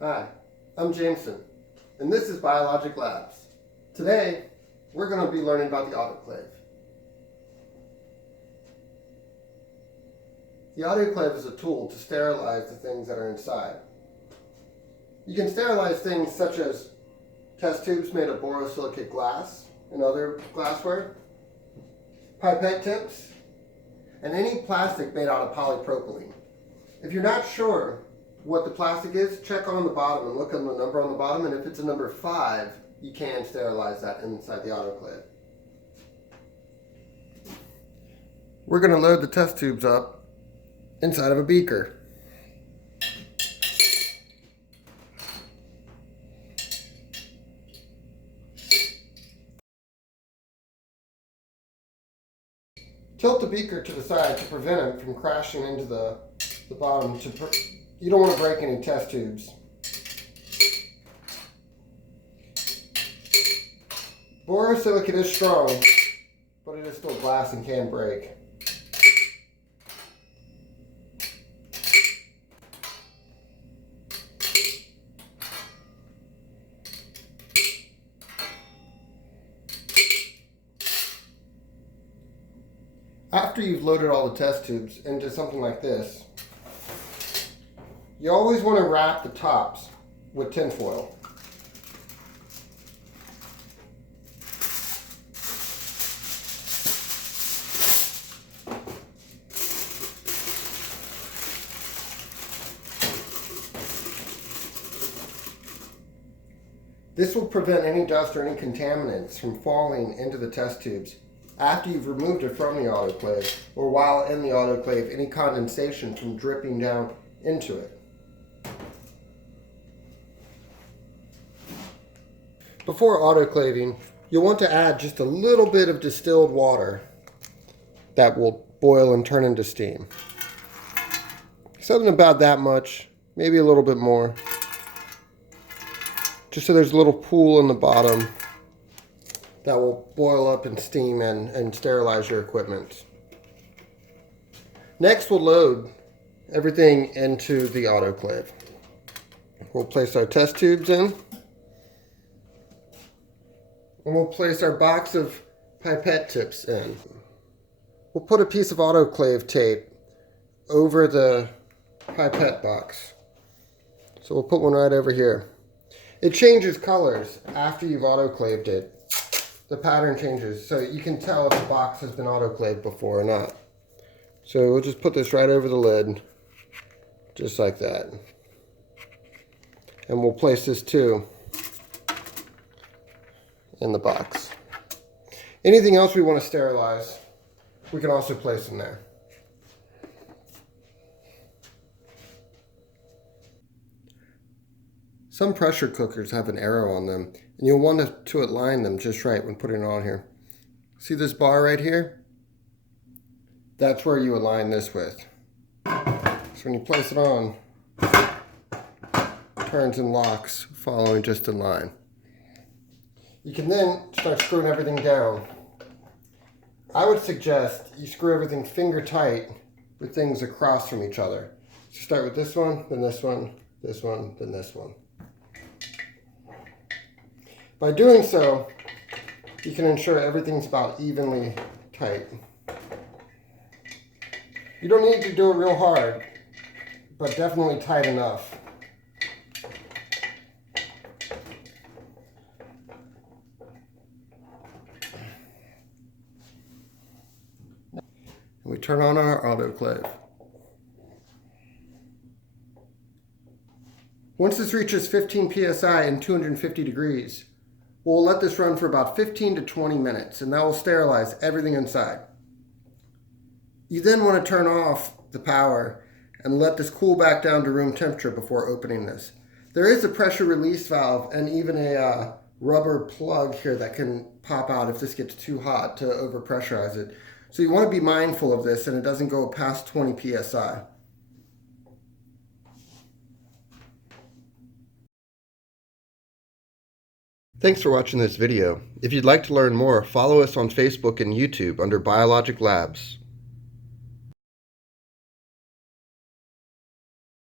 Hi, I'm Jameson, and this is Biologik Labs. Today, we're going to be learning about the autoclave. The autoclave is a tool to sterilize the things that are inside. You can sterilize things such as test tubes made of borosilicate glass and other glassware, pipette tips, and any plastic made out of polypropylene. If you're not sure what the plastic is, check on the bottom and look at the number on the bottom, and if it's a number 5, you can sterilize that inside the autoclave. We're going to load the test tubes up inside of a beaker. Tilt the beaker to the side to prevent it from crashing into the bottom. You don't want to break any test tubes. Borosilicate is strong, but it is still glass and can break. After you've loaded all the test tubes into something like this, you always want to wrap the tops with tin foil. This will prevent any dust or any contaminants from falling into the test tubes after you've removed it from the autoclave, or while in the autoclave, any condensation from dripping down into it. Before autoclaving, you'll want to add just a little bit of distilled water that will boil and turn into steam. Something about that much, maybe a little bit more. Just so there's a little pool in the bottom that will boil up and steam and sterilize your equipment. Next, we'll load everything into the autoclave. We'll place our test tubes in, and we'll place our box of pipette tips in. We'll put a piece of autoclave tape over the pipette box. So we'll put one right over here. It changes colors after you've autoclaved it. The pattern changes, so you can tell if the box has been autoclaved before or not. So we'll just put this right over the lid, just like that. And we'll place this too in the box. Anything else we want to sterilize, we can also place in there. Some pressure cookers have an arrow on them, and you'll want to align them just right when putting it on here. See this bar right here? That's where you align this with. So when you place it on, it turns and locks following just in line. You can then start screwing everything down. I would suggest you screw everything finger tight with things across from each other. So start with this one, then this one, this one, then this one. By doing so, you can ensure everything's about evenly tight. You don't need to do it real hard, but definitely tight enough. We turn on our autoclave. Once this reaches 15 psi and 250 degrees, we'll let this run for about 15 to 20 minutes, and that will sterilize everything inside. You then want to turn off the power and let this cool back down to room temperature before opening this. There is a pressure release valve and even a rubber plug here that can pop out if this gets too hot to overpressurize it. So you want to be mindful of this and it doesn't go past 20 psi. Thanks for watching this video. If you'd like to learn more, follow us on Facebook and YouTube under Biologik Labs.